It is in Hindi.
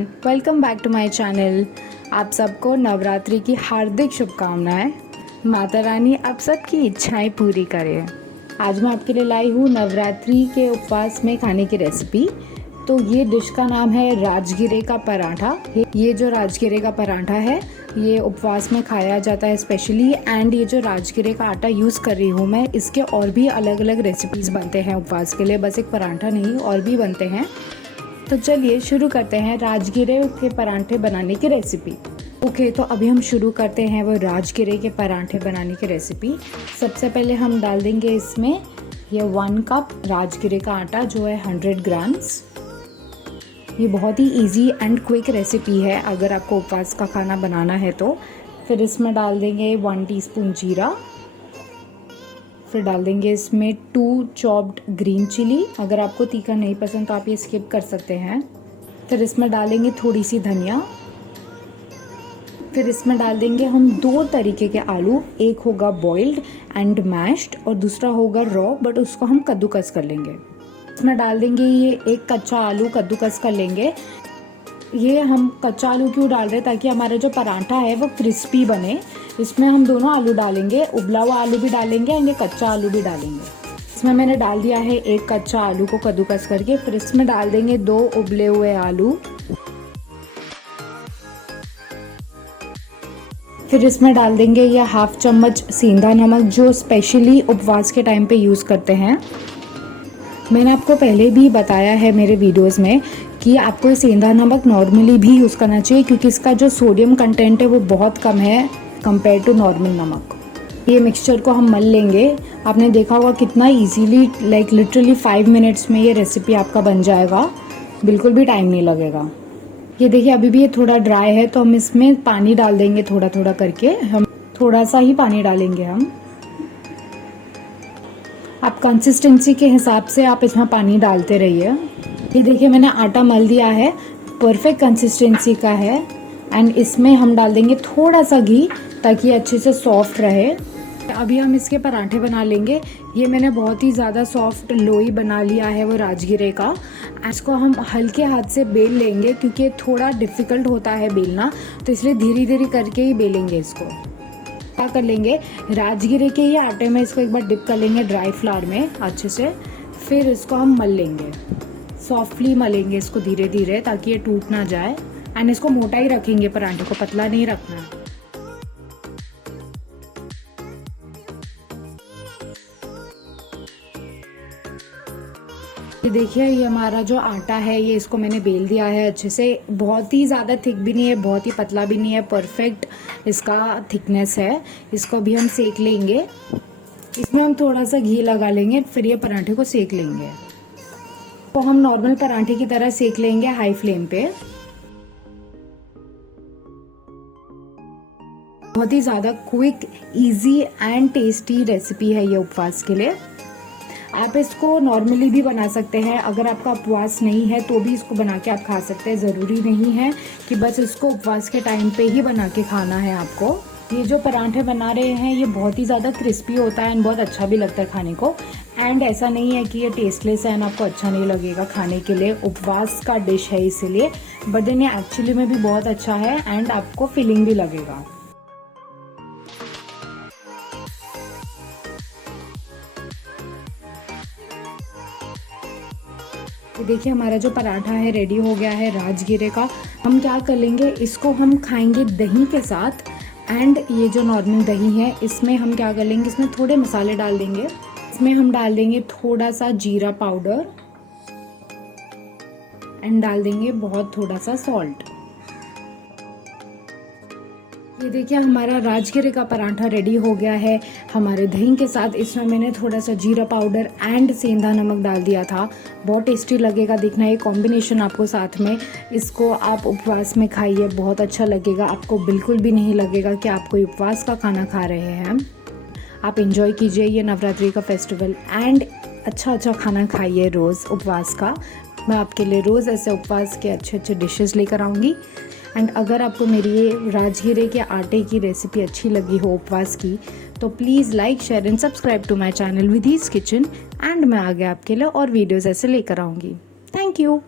Everyone, welcome back to my channel. आप सबको नवरात्रि की हार्दिक शुभकामनाएं। माता रानी आप सबकी इच्छाएं पूरी करे। आज मैं आपके लिए लाई हूँ नवरात्रि के उपवास में खाने की रेसिपी। तो ये डिश का नाम है राजगिरे का पराठा। ये जो राजगिरे का पराठा है ये उपवास में खाया जाता है स्पेशली। एंड ये जो राजगिरे का आटा यूज़ कर रही हूँ मैं, इसके और भी अलग अलग रेसिपीज़ बनते हैं उपवास के लिए, बस एक पराठा नहीं और भी बनते हैं। तो चलिए शुरू करते हैं राजगिरे के पराठे बनाने की रेसिपी। ओके, तो अभी हम शुरू करते हैं वो राजगिरे के पराठे बनाने की रेसिपी। सबसे पहले हम डाल देंगे इसमें ये 1 कप राजगिरे का आटा जो है 100 ग्राम्स। ये बहुत ही इजी एंड क्विक रेसिपी है अगर आपको उपवास का खाना बनाना है तो। फिर इसमें डाल देंगे 1 टीस्पून जीरा। फिर डाल देंगे इसमें 2 चॉप्ड ग्रीन चिली। अगर आपको तीखा नहीं पसंद तो आप ये स्किप कर सकते हैं। फिर इसमें डालेंगे थोड़ी सी धनिया। फिर इसमें डाल देंगे हम 2 तरीके के आलू, एक होगा बॉइल्ड एंड मैश्ड और दूसरा होगा रॉ, बट उसको हम कद्दूकस कर लेंगे। इसमें डाल देंगे ये एक कच्चा आलू कद्दूकस कर लेंगे। ये हम कच्चा आलू क्यों डाल रहे हैं, ताकि हमारा जो पराठा है वो क्रिस्पी बने। इसमें हम दोनों आलू डालेंगे, उबला हुआ आलू भी डालेंगे एंड ये कच्चा आलू भी डालेंगे। इसमें मैंने डाल दिया है एक कच्चा आलू को कद्दूकस करके। फिर इसमें डाल देंगे 2 उबले हुए आलू। फिर इसमें डाल देंगे ये 1/2 चम्मच सेंधा नमक जो स्पेशली उपवास के टाइम पे यूज़ करते हैं। मैंने आपको पहले भी बताया है मेरे वीडियोस में कि आपको सेंधा नमक नॉर्मली भी यूज़ करना चाहिए, क्योंकि इसका जो सोडियम कंटेंट है वो बहुत कम है कंपेयर टू नॉर्मल नमक। ये मिक्सचर को हम मल लेंगे। आपने देखा होगा कितना इजीली, लाइक लिटरली 5 मिनट्स में ये रेसिपी आपका बन जाएगा, बिल्कुल भी टाइम नहीं लगेगा। ये देखिए अभी भी ये थोड़ा ड्राई है तो हम इसमें पानी डाल देंगे थोड़ा थोड़ा करके। हम थोड़ा सा ही पानी डालेंगे हम। आप कंसिस्टेंसी के हिसाब से आप इसमें पानी डालते रहिए। ये देखिए मैंने आटा मल दिया है, परफेक्ट कंसिस्टेंसी का है। एंड इसमें हम डाल देंगे थोड़ा सा घी ताकि ये अच्छे से सॉफ्ट रहे। अभी हम इसके पराठे बना लेंगे। ये मैंने बहुत ही ज़्यादा सॉफ्ट लोई बना लिया है वो राजगिरे का। इसको हम हल्के हाथ से बेल लेंगे, क्योंकि थोड़ा डिफ़िकल्ट होता है बेलना, तो इसलिए धीरे धीरे करके ही बेलेंगे इसको। क्या कर लेंगे, राजगिरे के ही आटे में इसको एक बार डिप कर लेंगे ड्राई फ्लावर में अच्छे से। फिर इसको हम मल लेंगे, सॉफ्टली मलेंगे इसको धीरे धीरे ताकि ये टूट ना जाए। एंड इसको मोटा ही रखेंगे, पराठे को पतला नहीं रखना। ये देखिए ये हमारा जो आटा है ये इसको मैंने बेल दिया है अच्छे से। बहुत ही ज़्यादा थिक भी नहीं है, बहुत ही पतला भी नहीं है, परफेक्ट इसका थिकनेस है। इसको भी हम सेक लेंगे। इसमें हम थोड़ा सा घी लगा लेंगे, फिर ये पराठे को सेक लेंगे। तो हम नॉर्मल पराठे की तरह सेक लेंगे हाई फ्लेम पे। बहुत ही ज़्यादा quick, easy and tasty recipe है ये उपवास के लिए। आप इसको नॉर्मली भी बना सकते हैं, अगर आपका उपवास नहीं है तो भी इसको बना के आप खा सकते हैं। ज़रूरी नहीं है कि बस इसको उपवास के टाइम पे ही बना के खाना है आपको। ये जो पराठे बना रहे हैं ये बहुत ही ज़्यादा क्रिस्पी होता है एंड बहुत अच्छा भी लगता है खाने को। एंड ऐसा नहीं है कि ये टेस्टलेस है एंड आपको अच्छा नहीं लगेगा खाने के लिए। उपवास का डिश है इसीलिए, बट देन ये एक्चुअली में भी बहुत अच्छा है एंड आपको फीलिंग भी लगेगा। देखिए हमारा जो पराठा है रेडी हो गया है राजगिरे का। हम क्या कर लेंगे, इसको हम खाएंगे दही के साथ। एंड ये जो नॉर्मल दही है इसमें हम क्या कर लेंगे, इसमें थोड़े मसाले डाल देंगे। इसमें हम डाल देंगे थोड़ा सा जीरा पाउडर एंड डाल देंगे बहुत थोड़ा सा सॉल्ट। ये देखिए हमारा राजगिरे का पराठा रेडी हो गया है हमारे दही के साथ। इसमें मैंने थोड़ा सा जीरा पाउडर एंड सेंधा नमक डाल दिया था। बहुत टेस्टी लगेगा, देखना ये कॉम्बिनेशन आपको साथ में। इसको आप उपवास में खाइए, बहुत अच्छा लगेगा आपको। बिल्कुल भी नहीं लगेगा कि आप कोई उपवास का खाना खा रहे हैं। आप एंजॉय कीजिए ये नवरात्रि का फेस्टिवल एंड अच्छा अच्छा खाना खाइए रोज़ उपवास का। मैं आपके लिए रोज़ ऐसे उपवास के अच्छे अच्छे डिशेस लेकर आऊँगी। एंड अगर आपको मेरी ये राजगिरे के आटे की रेसिपी अच्छी लगी हो उपवास की, तो please like, share and subscribe to my channel Vidhi's kitchen. And मैं आगे आपके लिए और वीडियोस ऐसे लेकर आऊँगी। Thank you.